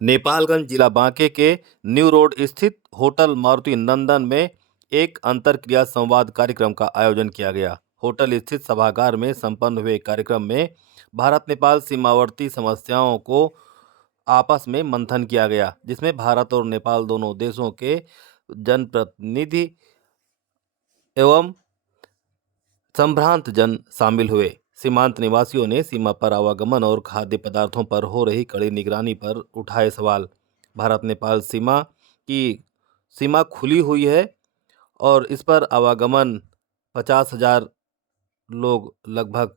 नेपालगंज जिला बांके के new road स्थित होटल मारुति नंदन में एक अंतरक्रिया संवाद कार्यक्रम का आयोजन किया गया। होटल स्थित सभागार में संपन्न हुए कार्यक्रम में भारत नेपाल सीमावर्ती समस्याओं को आपस में मंथन किया गया, जिसमें भारत और नेपाल दोनों देशों के जनप्रतिनिधि एवं संभ्रांत जन शामिल हुए। सीमांत निवासियों ने सीमा पर आवागमन और खाद्य पदार्थों पर हो रही कड़ी निगरानी पर उठाए सवाल। भारत नेपाल सीमा खुली हुई है और इस पर आवागमन 50,000 लोग लगभग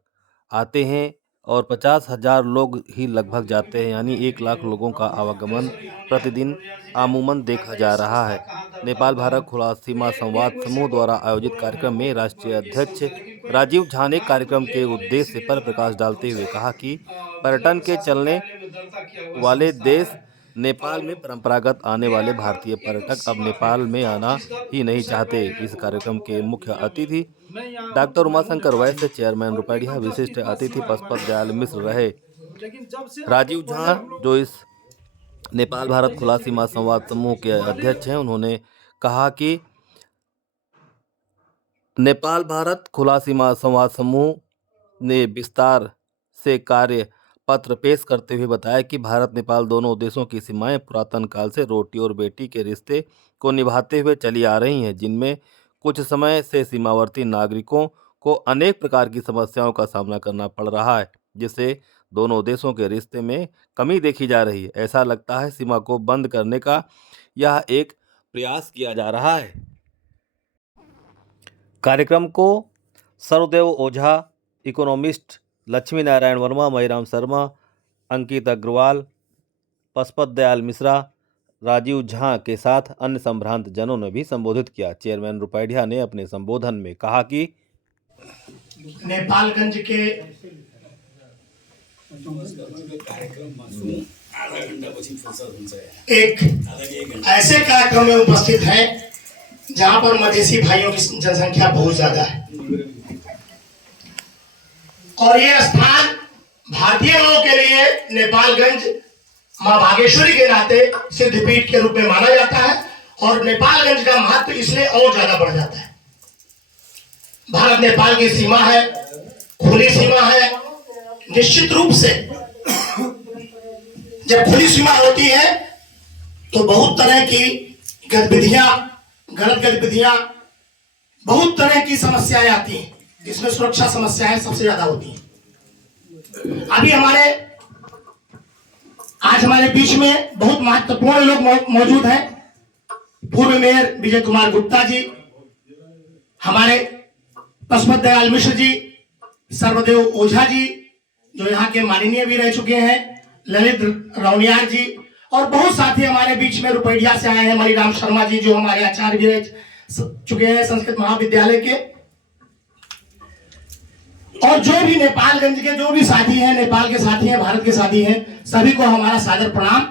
आते हैं और 50,000 लोग ही लगभग जाते हैं, यानी 1 लाख लोगों का आवागमन प्रतिदिन अमूमन देखा जा रहा है। नेपाल भारत खुला सीमा संवाद समूह द्वारा आयोजित कार्यक्रम में राष्ट्रीय अध्यक्ष राजीव झा ने कार्यक्रम के उद्देश्य पर प्रकाश डालते हुए कहा कि पर्यटन के चलने वाले देश नेपाल में परंपरागत आने वाले भारतीय पर्यटक अब नेपाल में आना ही नहीं चाहते। इस कार्यक्रम के मुख्य अतिथि डॉक्टर उमाशंकर वैश्य, चेयरमैन रुपैडिया, विशिष्ट अतिथि पशुपत दयाल मिश्र रहे। राजीव झा, जो इस नेपाल भारत खुला सीमा संवाद समूह के अध्यक्ष हैं, उन्होंने कहा कि नेपाल भारत खुला सीमा संवाद समूह ने विस्तार से कार्य पत्र पेश करते हुए बताया कि भारत नेपाल दोनों देशों की सीमाएं पुरातन काल से रोटी और बेटी के रिश्ते को निभाते हुए चली आ रही हैं, जिनमें कुछ समय से सीमावर्ती नागरिकों को अनेक प्रकार की समस्याओं का सामना करना पड़ रहा है, जिससे दोनों देशों के रिश्ते में कमी देखी जा रही है। ऐसा लगता है सीमा को बंद करने का यह एक प्रयास किया जा रहा है। कार्यक्रम को सर्वदेव ओझा, इकोनॉमिस्ट लक्ष्मी नारायण वर्मा, महिराम शर्मा, अंकित अग्रवाल, पशुपत दयाल मिश्रा, राजीव झा के साथ अन्य संभ्रांत जनों ने भी संबोधित किया। चेयरमैन रुपैडिया ने अपने संबोधन में कहा कि नेपालगंज के एक ऐसे कार्यक्रम में उपस्थित है जहां पर मधेसी भाइयों की जनसंख्या बहुत ज्यादा है और ये स्थान भारतीय लोगों के लिए नेपालगंज मां बागेश्वरी के नाते सिद्धपीठ के रूप में माना जाता है और नेपालगंज का महत्व इसलिए और ज्यादा बढ़ जाता है। भारत नेपाल की सीमा है, खुली सीमा है। निश्चित रूप से जब खुली सीमा होती है तो बहुत तरह की गतिविधियां, गलत गतिविधियां, बहुत तरह की समस्याएं आती हैं, जिसमें सुरक्षा समस्याएं सबसे ज्यादा होती हैं। अभी आज हमारे बीच में बहुत महत्वपूर्ण लोग मौजूद हैं। पूर्व मेयर विजय कुमार गुप्ता जी, हमारे पशुपत दयाल मिश्र जी, सर्वदेव ओझा जी जो यहाँ के माननीय भी रह चुके हैं, ललित रौनियार जी, और बहुत साथी हमारे बीच में रुपैडिया से आए हैं, महिराम शर्मा जी जो हमारे आचार्य भी रह चुके हैं संस्कृत महाविद्यालय के, और जो भी नेपालगंज के जो भी साथी हैं, नेपाल के साथी हैं, भारत के साथी हैं, सभी को हमारा सादर प्रणाम।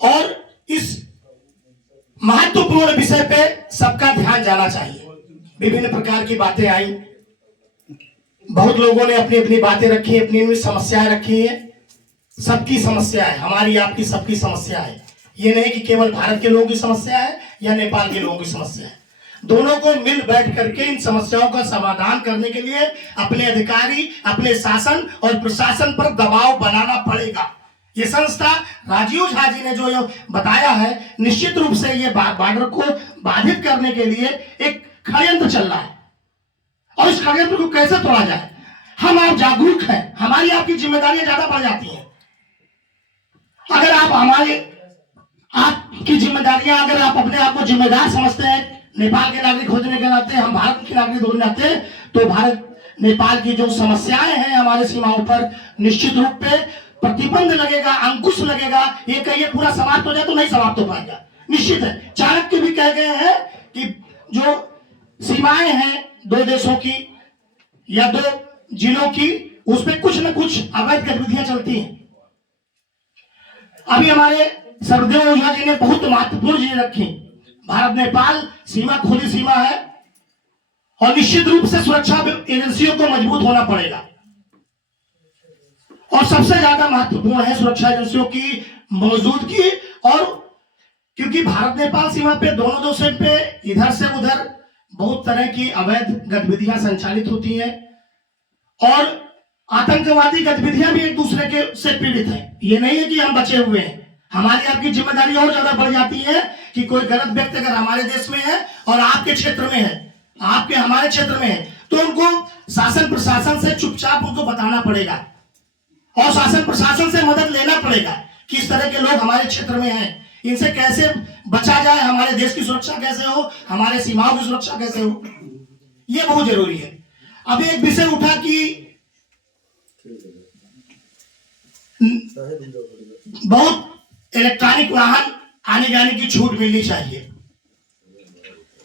और इस महत्वपूर्ण विषय पे सबका ध्यान जाना चाहिए। विभिन्न प्रकार की बातें आई, बहुत लोगों ने अपनी अपनी बातें रखी, अपनी अपनी समस्याएं रखी है। सबकी समस्या है, हमारी आपकी सबकी समस्या है। ये नहीं कि केवल भारत के लोगों की समस्या है या नेपाल के लोगों की समस्या है। दोनों को मिल बैठ करके इन समस्याओं का समाधान करने के लिए अपने अधिकारी, अपने शासन और प्रशासन पर दबाव बनाना पड़ेगा। ये संस्था राजीव झा जी ने जो बताया है, निश्चित रूप से ये बॉर्डर को बाधित करने के लिए एक षड्यंत्र चल रहा है और इस षड्यंत्र को कैसे तोड़ा जाए। हम आप जागरूक हैं, हमारी आपकी जिम्मेदारियां ज्यादा बढ़ जाती हैं। अगर आपकी जिम्मेदारियां, अगर आप अपने आप को जिम्मेदार समझते हैं नेपाल के नागरिक होने के नाते, हम भारत के नागरिक होने के नाते, तो भारत नेपाल की जो समस्याएं हैं हमारे सीमाओं पर निश्चित रूप पे प्रतिबंध लगेगा, अंकुश लगेगा। ये कहिए पूरा समाप्त हो जाए तो नहीं समाप्त हो पाएगा, निश्चित है। चाणक्य भी कह गए हैं कि जो सीमाएं हैं दो देशों की या दो जिलों की, उसमें कुछ न कुछ अवैध गतिविधियां चलती हैं। अभी हमारे सर्वदेव ओझा जी ने बहुत महत्वपूर्ण चीजें रखी। भारत नेपाल सीमा खुली सीमा है और निश्चित रूप से सुरक्षा एजेंसियों को मजबूत होना पड़ेगा और सबसे ज्यादा महत्वपूर्ण है सुरक्षा एजेंसियों की मौजूदगी। और क्योंकि भारत नेपाल सीमा पे दोनों देशों पे इधर से उधर बहुत तरह की अवैध गतिविधियां संचालित होती हैं और आतंकवादी गतिविधियां भी एक दूसरे के से पीड़ित हैं। ये नहीं है कि हम बचे हुए हैं, हमारी आपकी जिम्मेदारी और ज्यादा बढ़ जाती है कि कोई गलत व्यक्ति अगर हमारे देश में है और आपके क्षेत्र में है, आपके हमारे क्षेत्र में है, तो उनको शासन प्रशासन से चुपचाप उनको बताना पड़ेगा और शासन प्रशासन से मदद लेना पड़ेगा कि इस तरह के लोग हमारे क्षेत्र में हैं, इनसे कैसे बचा जाए, हमारे देश की सुरक्षा कैसे हो, हमारे सीमाओं की सुरक्षा कैसे हो, ये बहुत जरूरी है। अभी एक विषय उठा कि बहुत इलेक्ट्रॉनिक वाहन आने जाने की छूट मिलनी चाहिए,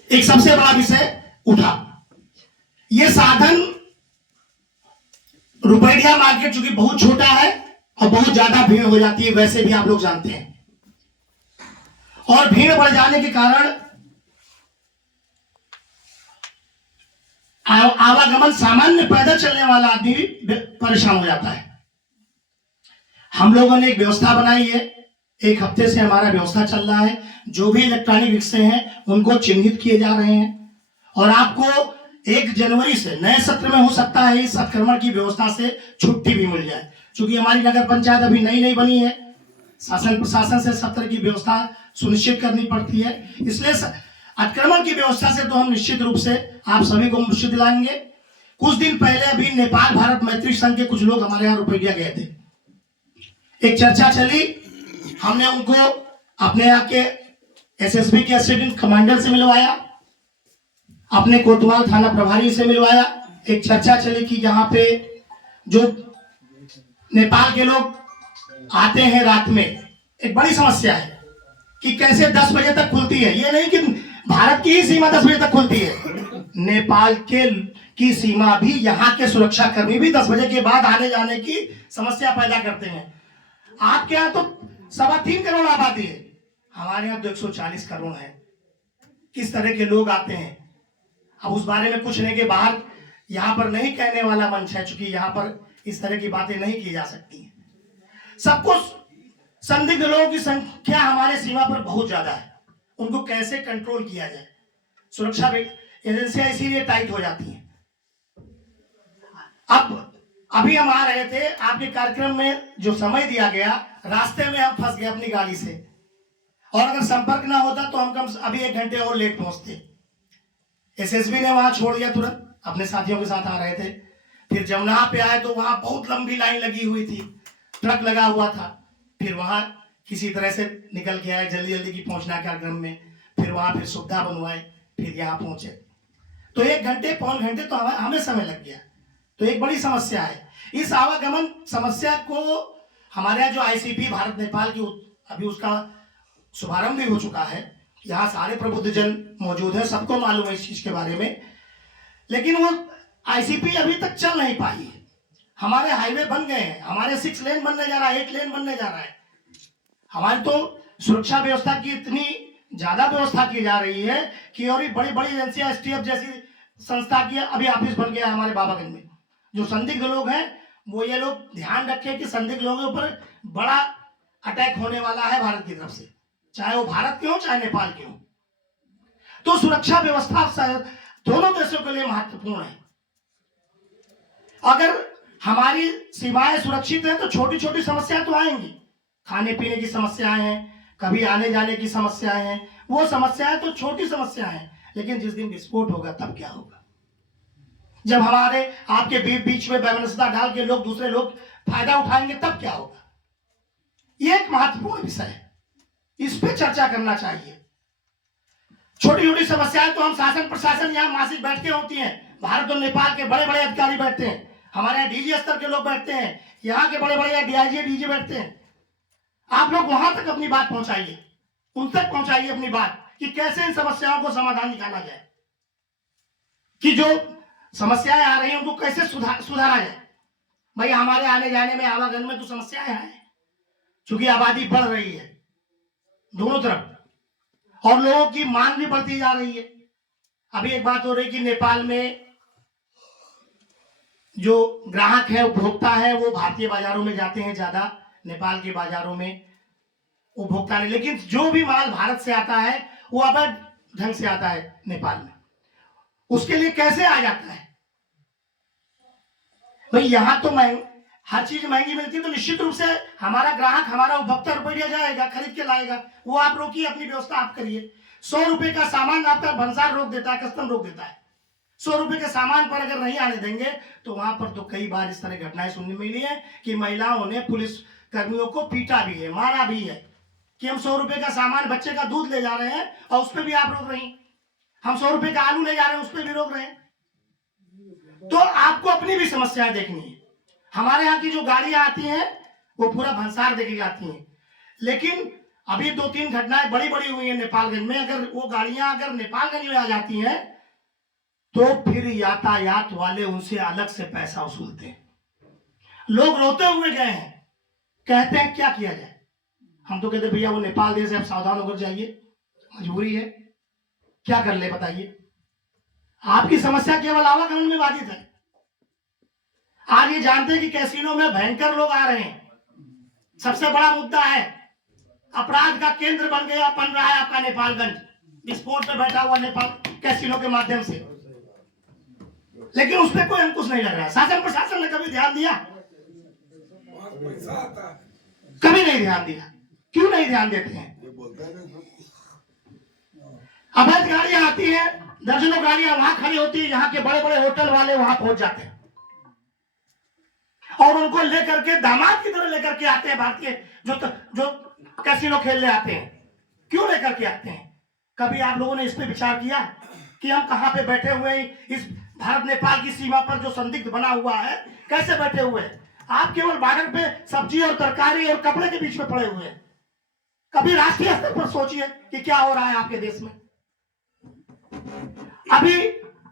एक सबसे बड़ा विषय उठा। ये साधन रुपया मार्केट चूंकि बहुत छोटा है और बहुत ज्यादा भीड़ हो जाती है, वैसे भी आप लोग जानते हैं, और भीड़ बढ़ जाने के कारण आवागमन सामान्य पैदल चलने वाला आदमी भी परेशान हो जाता है। हम लोगों ने एक व्यवस्था बनाई है, एक हफ्ते से हमारा व्यवस्था चल रहा है, जो भी इलेक्ट्रॉनिक रिक्शे हैं उनको चिन्हित किए जा रहे हैं और आपको 1 जनवरी से नए सत्र में हो सकता है इस अतिक्रमण की व्यवस्था से छुट्टी भी मिल जाए। क्योंकि हमारी नगर पंचायत अभी नई बनी है, शासन प्रशासन से सत्र की व्यवस्था सुनिश्चित करनी पड़ती है, इसलिए अतिक्रमण की व्यवस्था से तो हम निश्चित रूप से आप सभी को मुश्किल दिलाएंगे। कुछ दिन पहले अभी नेपाल भारत मैत्री संघ के कुछ लोग हमारे यहाँ रुपया गए थे, एक चर्चा चली, हमने उनको अपने यहाँ के एसएसबी के असिस्टेंट कमांडर से मिलवाया, अपने कोतवाल थाना प्रभारी से मिलवाया। एक चर्चा चली कि यहाँ पे जो नेपाल के लोग आते हैं रात में, एक बड़ी समस्या है कि कैसे 10 बजे तक खुलती है। ये नहीं कि भारत की ही सीमा 10 बजे तक खुलती है, नेपाल की सीमा भी, यहाँ के सुरक्षा कर्मी भी 10 बजे के बाद आने जाने की समस्या पैदा करते हैं। आपके यहाँ तो 3.25 करोड़ आबादी है, हमारे यहाँ तो 140 करोड़ है। किस तरह के लोग आते हैं, अब उस बारे में कुछ नहीं के बाहर यहाँ पर नहीं कहने वाला मंच है, चूंकि यहाँ पर इस तरह की बातें नहीं की जा सकती हैं। सबको संदिग्ध लोगों की संख्या हमारे सीमा पर बहुत ज्यादा है, उनको कैसे कंट्रोल किया जाए, सुरक्षा एजेंसियां इसीलिए टाइट हो जाती हैं। अब अभी हम आ रहे थे, आपके कार्यक्रम में जो समय दिया गया, रास्ते में हम फंस गए अपनी गाड़ी से, और अगर संपर्क ना होता तो हम कम अभी 1 घंटे और लेट पहुंचते। एसएसबी ने वहां छोड़ दिया, तुरंत अपने साथियों के साथ आ रहे थे। फिर जमुना पे आए तो वहां बहुत लंबी लाइन लगी हुई थी, ट्रक लगा हुआ था, फिर वहां किसी तरह से निकल के आए, जल्दी जल्दी की पहुंचना कार्यक्रम में, फिर वहां फिर सुविधा बनवाए, फिर यहाँ पहुंचे, तो 1 घंटे 1.25 घंटे तो हमें समय लग गया। तो एक बड़ी समस्या है। इस आवागमन समस्या को हमारे यहाँ जो आईसीपी भारत नेपाल की अभी उसका शुभारंभ भी हो चुका है, यहाँ सारे प्रबुद्धजन मौजूद हैं, सबको मालूम है इस चीज के बारे में, लेकिन वो आईसीपी अभी तक चल नहीं पाई है। हमारे हाईवे बन गए हैं, हमारे 6 लेन बनने जा रहा है, 8 लेन बनने जा रहा है, हमारी तो सुरक्षा व्यवस्था की इतनी ज्यादा व्यवस्था की जा रही है कि और बड़ी बड़ी एजेंसियां, एसटीएफ जैसी संस्था की अभी ऑफिस बन गया है हमारे बाबागंज में। जो संदिग्ध लोग हैं वो ये लोग ध्यान रखें कि संदिग्ध लोगों पर बड़ा अटैक होने वाला है भारत की तरफ से, चाहे वो भारत के हो चाहे नेपाल के हो। तो सुरक्षा व्यवस्था दोनों देशों के लिए महत्वपूर्ण है। अगर हमारी सीमाएं सुरक्षित हैं तो छोटी छोटी समस्याएं तो आएंगी, खाने पीने की समस्याएं हैं, कभी आने जाने की समस्याएं हैं, वो समस्याएं तो छोटी समस्याएं हैं, लेकिन जिस दिन विस्फोट होगा तब क्या होगा, जब हमारे आपके बीच में वैमनस्यता डाल के लोग दूसरे लोग फायदा उठाएंगे तब क्या होगा। ये एक महत्वपूर्ण विषय है, इस पे चर्चा करना चाहिए। छोटी छोटी समस्याएं तो हम शासन प्रशासन यहाँ मासिक बैठकें होती हैं, भारत और नेपाल के बड़े बड़े अधिकारी बैठते हैं, हमारे यहाँ डीजी स्तर के लोग बैठते हैं, यहाँ के बड़े बड़े डीआईजी डीजी बैठते हैं। आप लोग वहां तक अपनी बात पहुंचाइए, उन तक पहुंचाइए अपनी बात कि कैसे इन समस्याओं को समाधान निकाला जाए, कि जो समस्याएं आ रही हैं उनको कैसे सुधारा जाए। भाई हमारे आने जाने में, आवागमन में तो समस्याएं हैं, क्योंकि आबादी बढ़ रही है दोनों तरफ और लोगों की मांग भी बढ़ती जा रही है। अभी एक बात हो रही कि नेपाल में जो ग्राहक है, उपभोक्ता है, वो भारतीय बाजारों में जाते हैं ज्यादा, नेपाल के बाजारों में उपभोक्ता ने। लेकिन जो भी माल भारत से आता है वो अवैध ढंग से आता है नेपाल में, उसके लिए कैसे आ जाता है भाई? यहां तो हर चीज महंगी मिलती है, तो निश्चित रूप से हमारा ग्राहक, हमारा उपभोक्ता रुपया जाएगा, खरीद के लाएगा। वो आप रोकिए, अपनी व्यवस्था आप करिए। 100 रुपए का सामान आपका भंसार रोक देता है, कस्टम रोक देता है। 100 रुपए के सामान पर अगर नहीं आने देंगे तो वहां पर तो कई बार इस तरह घटनाएं सुनने मिली है कि महिलाओं ने पुलिस कर्मियों को पीटा भी है, मारा भी है कि हम 100 रुपए का सामान, बच्चे का दूध ले जा रहे हैं और उस पर भी आप रोक रही। हम 100 रुपए का आलू ले जा रहे हैं, उस पर भी रोक रहे हैं। तो आपको अपनी भी समस्याएं देखनी है। हमारे यहाँ की जो गाड़ियां आती हैं वो पूरा भंसार देके जाती हैं, लेकिन अभी 2-3 घटनाएं बड़ी बड़ी हुई हैं नेपालगंज में। अगर वो गाड़ियां अगर नेपालगंज में आ जाती हैं तो फिर यातायात वाले उनसे अलग से पैसा वसूलते हैं। लोग रोते हुए गए हैं, कहते हैं क्या किया जाए। हम तो कहते भैया वो नेपाल देश है, आप सावधान होकर जाइए, मजबूरी है, क्या कर ले बताइए। आपकी समस्या केवल आवागमन में बाधित है। आज ये जानते हैं कि कैसीनो में भयंकर लोग आ रहे हैं, सबसे बड़ा मुद्दा है, अपराध का केंद्र बन रहा है आपका नेपालगंज, विस्फोट पे बैठा हुआ नेपाल कैसीनो के माध्यम से। लेकिन उस पर कोई अंकुश नहीं लग रहा है। शासन प्रशासन ने कभी ध्यान दिया? कभी नहीं ध्यान दिया। क्यों नहीं ध्यान देते हैं? अवैध गाड़ियां आती हैं, दर्जनों गाड़ियां वहां खड़ी होती है, यहाँ के बड़े बड़े होटल वाले वहां पहुंच जाते हैं और उनको लेकर के दामाद की तरह लेकर के आते हैं भारतीय जो कैसीनो खेलने आते हैं। क्यों लेकर के आते हैं? कभी आप लोगों ने इस पे विचार किया कि हम कहां पे बैठे हुए हैं? इस भारत नेपाल की सीमा पर जो संदिग्ध बना हुआ है, कैसे बैठे हुए हैं? आप केवल बॉर्डर पे सब्जी और तरकारी और कपड़े के बीच में पड़े हुए हैं। कभी राष्ट्रीय स्तर पर सोचिए कि क्या हो रहा है आपके देश में। अभी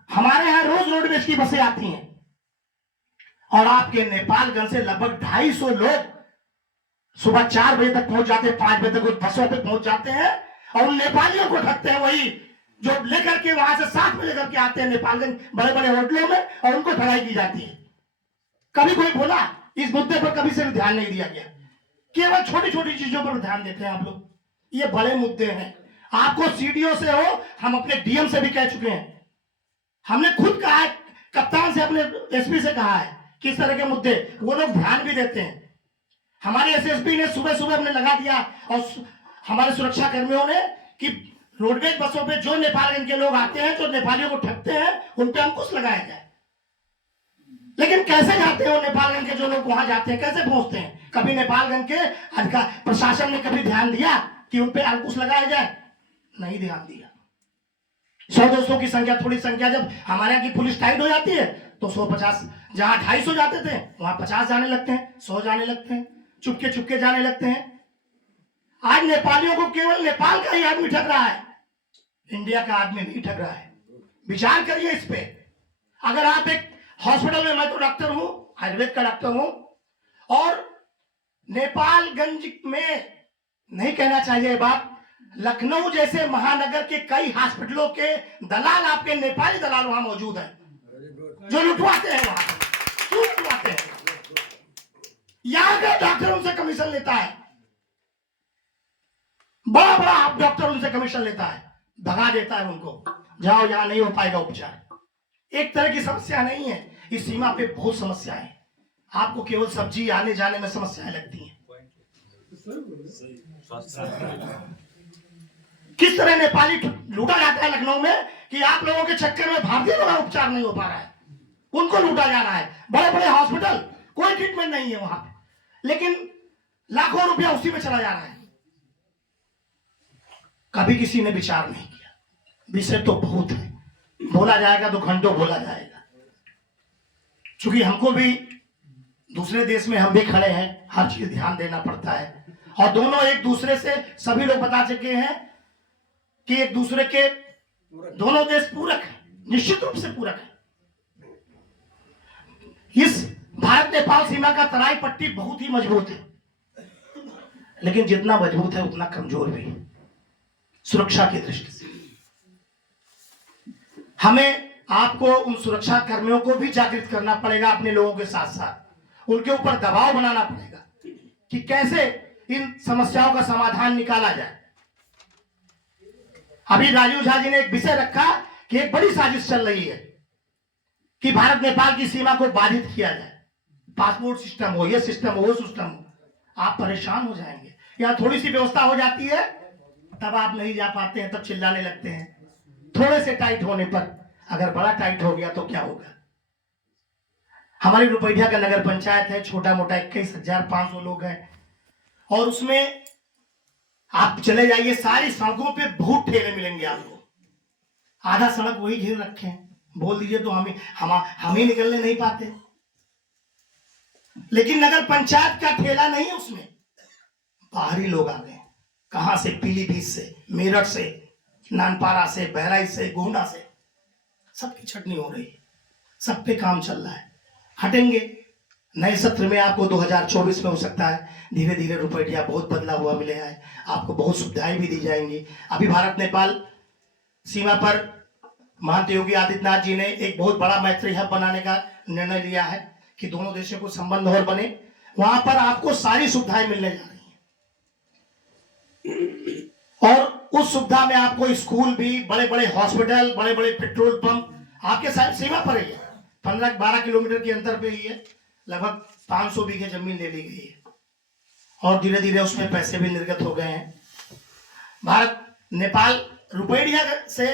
हमारे यहां रोज रोडवेज की बसें आती हैं और आपके नेपालगंज से लगभग 250 लोग सुबह 4 बजे तक पहुंच जाते हैं, 5 बजे तक बसों पे पहुंच जाते हैं और उन नेपालियों को ठगते हैं, वही जो लेकर के वहां से साथ में लेकर के आते हैं नेपालगंज बड़े बड़े होटलों में, और उनको ठगाई की जाती है। कभी कोई बोला इस मुद्दे पर? कभी से ध्यान नहीं दिया गया। केवल छोटी छोटी चीजों पर ध्यान देते हैं आप लोग। ये बड़े मुद्दे हैं। आपको सीडीओ से हो, हम अपने डीएम से भी कह चुके हैं, हमने खुद कहा है, कप्तान से, अपने एसपी से कहा है किस तरह के मुद्दे, वो लोग ध्यान भी देते हैं। हमारे एसएसपी ने सुबह सुबह हमने लगा दिया और हमारे सुरक्षा कर्मियों ने कि रोडवेज बसों पे जो नेपालगंज के लोग आते हैं, जो नेपालियों को ठगते हैं, उन पे अंकुश लगाया जाए। लेकिन कैसे जाते हैं वो नेपालगंज के जो लोग वहां जाते हैं, कैसे पहुंचते हैं? कभी नेपालगंज के प्रशासन ने कभी ध्यान दिया कि उन पे अंकुश लगाया जाए? नहीं ध्यान दिया। 100-200 की संख्या, थोड़ी संख्या, जब हमारे यहाँ की पुलिस टाइट हो जाती है तो 150, जहां 250 जाते थे वहां 50 जाने लगते हैं, 100 जाने लगते हैं, चुपके चुपके जाने लगते हैं। आज नेपालियों को केवल नेपाल का ही आदमी ठग रहा है, इंडिया का आदमी नहीं ठग रहा है। विचार करिए इस पे। अगर आप एक हॉस्पिटल में, मैं तो डॉक्टर हूं, आयुर्वेद का डॉक्टर हूं, और नेपालगंज में, नहीं कहना चाहिए बात, लखनऊ जैसे महानगर के कई हॉस्पिटलों के दलाल, आपके नेपाली दलाल वहां मौजूद हैं जो लुटवाते हैं। वहां क्यों लुटवाते हैं? यहां का डॉक्टर उनसे कमीशन लेता है, बड़ा बड़ा डॉक्टर उनसे कमीशन लेता है, भगा देता है उनको, जाओ यहां नहीं हो पाएगा उपचार। एक तरह की समस्या नहीं है, इस सीमा पे बहुत समस्या है। आपको केवल सब्जी आने जाने में समस्याएं लगती हैं। किस तरह नेपाली लूटा जाता है लखनऊ में कि आप लोगों के चक्कर में भारतीय लोगों का उपचार नहीं हो पा रहा है, उनको लूटा जा रहा है। बड़े बड़े हॉस्पिटल, कोई ट्रीटमेंट नहीं है वहां पे, लेकिन लाखों रुपया उसी में चला जा रहा है। कभी किसी ने विचार नहीं किया। विषय तो बहुत है, बोला जाएगा तो घंटों बोला जाएगा। चूंकि हमको भी दूसरे देश में हम भी खड़े हैं, हर चीज ध्यान देना पड़ता है, और दोनों एक दूसरे से, सभी लोग बता चुके हैं कि एक दूसरे के दोनों देश पूरक है, निश्चित रूप से पूरक है। इस भारत नेपाल सीमा का तराई पट्टी बहुत ही मजबूत है, लेकिन जितना मजबूत है उतना कमजोर भी है सुरक्षा की दृष्टि से। हमें आपको उन सुरक्षा कर्मियों को भी जागृत करना पड़ेगा, अपने लोगों के साथ साथ उनके ऊपर दबाव बनाना पड़ेगा कि कैसे इन समस्याओं का समाधान निकाला जाए। अभी राजीव झा जी ने एक विषय रखा कि एक बड़ी साजिश चल रही है कि भारत नेपाल की सीमा को बाधित किया जाए, पासपोर्ट सिस्टम हो, ये सिस्टम हो, वो सिस्टम हो। आप परेशान हो जाएंगे। यहाँ थोड़ी सी व्यवस्था हो जाती है तब आप नहीं जा पाते हैं, तब चिल्लाने लगते हैं। थोड़े से टाइट होने पर, अगर बड़ा टाइट हो गया तो क्या होगा। हमारी रुपैया का नगर पंचायत है, छोटा मोटा 21,500 लोग हैं, और उसमें आप चले जाइए, सारी सड़कों पे बहुत ठेले मिलेंगे आपको। आधा सड़क वही घेर रखे हैं, बोल दीजिए तो हम ही निकलने नहीं पाते। लेकिन नगर पंचायत का ठेला नहीं है, उसमें बाहरी लोग आ गए। कहां से? पीलीभीत से, मेरठ से, नानपारा से, बहराइच से, गोंडा से, सबकी छटनी हो रही है, सब पे काम चल रहा है। हटेंगे नए सत्र में, आपको 2024 में हो सकता है धीरे धीरे रुपया बहुत बदला हुआ मिलेगा है, आपको बहुत सुविधाएं भी दी जाएंगी। अभी भारत नेपाल सीमा पर महंत योगी आदित्यनाथ जी ने एक बहुत बड़ा मैत्री हब बनाने का निर्णय लिया है कि दोनों देशों को संबंध और बने। वहां पर आपको सारी सुविधाएं मिलने जा रही हैं, और उस सुविधा में आपको स्कूल भी, बड़े बड़े हॉस्पिटल, बड़े बड़े पेट्रोल पंप आपके साथ सीमा पर ही है। 15-12 किलोमीटर के अंतर पे ही है। लगभग 500 बीघे जमीन ले ली गई है, और धीरे धीरे उसमें पैसे भी निर्गत हो गए हैं। भारत नेपाल रुपया से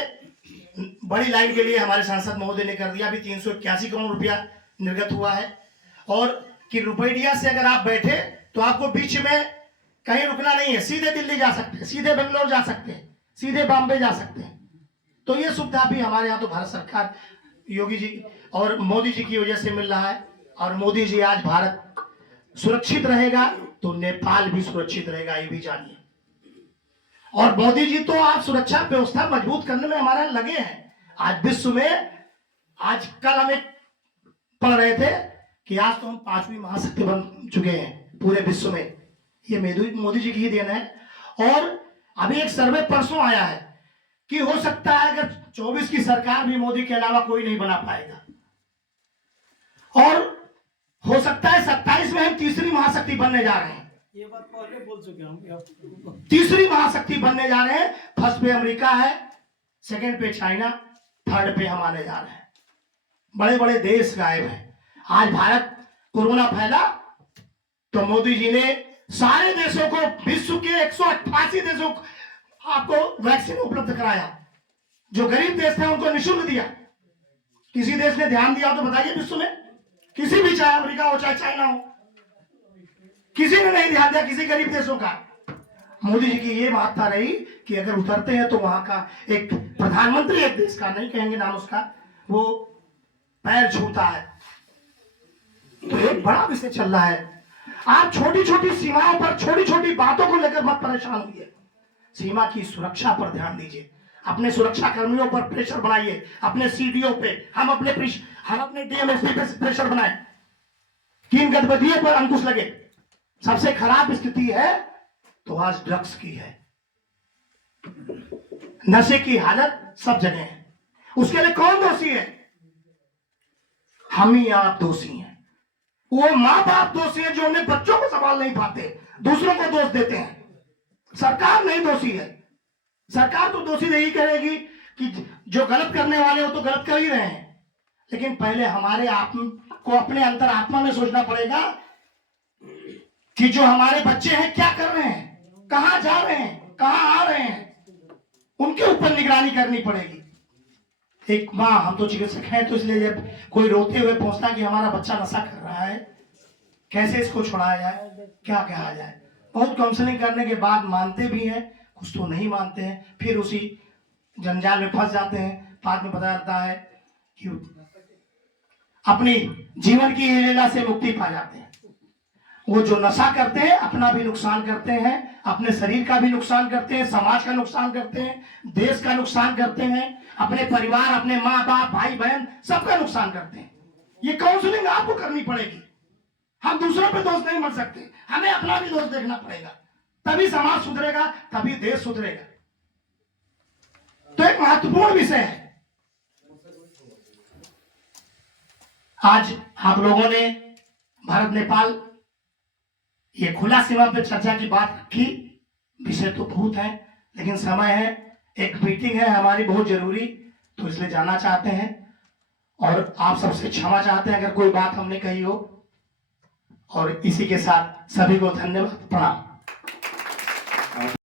बड़ी लाइन के लिए हमारे सांसद महोदय ने कर दिया। अभी 381 करोड़ रुपया निर्गत हुआ है, और कि रुपया से अगर आप बैठे तो आपको बीच में कहीं रुकना नहीं है, सीधे दिल्ली जा सकते हैं, सीधे बेंगलोर जा सकते हैं, सीधे बॉम्बे जा सकते हैं। तो ये सुविधा भी हमारे यहाँ तो भारत सरकार, योगी जी और मोदी जी की वजह से मिल रहा है। और मोदी जी, आज भारत सुरक्षित रहेगा तो नेपाल भी सुरक्षित रहेगा, ये भी जानिए। और मोदी जी तो आप सुरक्षा व्यवस्था मजबूत करने में हमारे लगे हैं। आज विश्व में, आज कल हमें पढ़ रहे थे कि आज तो हम 5वीं महाशक्ति बन चुके हैं पूरे विश्व में। ये मोदी जी की ही देन है। और अभी एक सर्वे परसों आया है कि हो सकता है अगर 24 की सरकार भी मोदी के अलावा कोई नहीं बना पाएगा, और हो सकता है 27 में हम तीसरी महाशक्ति बनने जा रहे हैं। ये बात पहले बोल चुके हम। तीसरी महाशक्ति बनने जा रहे हैं। फर्स्ट पे अमेरिका है, सेकंड पे चाइना, थर्ड पे हम आने जा रहे हैं। बड़े बड़े देश गायब हैं। आज भारत कोरोना फैला तो मोदी जी ने सारे देशों को, विश्व के 188 देशों को आपको वैक्सीन उपलब्ध कराया। जो गरीब देश थे उनको निःशुल्क दिया। किसी देश ने ध्यान दिया तो बताइए विश्व में? किसी भी, चाहे अमेरिका हो चाहे चाइना हो, किसी ने नहीं ध्यान दिया किसी गरीब देशों का। मोदी जी की ये महत्ता रही कि अगर उतरते हैं तो वहां का एक प्रधानमंत्री, एक देश का, नहीं कहेंगे नाम उसका, वो पैर छूता है। तो एक बड़ा विषय चल रहा है। आप छोटी छोटी सीमाओं पर, छोटी छोटी बातों को लेकर मत परेशान होइए। सीमा की सुरक्षा पर ध्यान दीजिए। अपने सुरक्षा कर्मियों पर प्रेशर बनाइए, अपने सीडीओ पे, हम अपने डीएमएसपी पे प्रेशर बनाए कि इन गतिविधियों पर अंकुश लगे। सबसे खराब स्थिति है तो आज ड्रग्स की है, नशे की हालत सब जगह है। उसके लिए कौन दोषी है? हम ही आप दोषी हैं। वो माँ बाप दोषी है जो अपने बच्चों को संभाल नहीं पाते, दूसरों को दोष देते हैं। सरकार नहीं दोषी है। सरकार तो दोषी नहीं करेगी कि जो गलत करने वाले हो तो गलत कर ही रहे हैं, लेकिन पहले हमारे को अपने अंतर आत्मा में सोचना पड़ेगा कि जो हमारे बच्चे हैं क्या कर रहे हैं, कहां जा रहे हैं, कहां आ रहे हैं, उनके ऊपर निगरानी करनी पड़ेगी। एक माँ, हम तो चिकित्सक हैं तो इसलिए जब कोई रोते हुए पहुंचता कि हमारा बच्चा नशा कर रहा है, कैसे इसको छुड़ाया जाए, क्या कहा जाए, बहुत काउंसलिंग करने के बाद मानते भी हैं, कुछ तो नहीं मानते हैं, फिर उसी जंजाल में फंस जाते हैं। बाद में पता चलता है कि अपनी जीवन की लीला से मुक्ति पा जाते हैं। वो जो नशा करते हैं अपना भी नुकसान करते हैं, अपने शरीर का भी नुकसान करते हैं, समाज का नुकसान करते हैं, देश का नुकसान करते हैं, अपने परिवार, अपने माँ बाप, भाई बहन, सबका नुकसान करते हैं। ये काउंसलिंग आपको करनी पड़ेगी। हम दूसरों पे दोष नहीं मर सकते, हमें अपना भी दोष देखना पड़ेगा, तभी समाज सुधरेगा, तभी देश सुधरेगा। तो एक महत्वपूर्ण विषय है। आज आप लोगों ने भारत नेपाल ये खुला सीमा पे चर्चा की बात रखी, विषय तो बहुत है लेकिन समय है, एक मीटिंग है हमारी बहुत जरूरी, तो इसलिए जाना चाहते हैं और आप सबसे क्षमा चाहते हैं अगर कोई बात हमने कही हो। और इसी के साथ सभी को धन्यवाद, प्रणाम।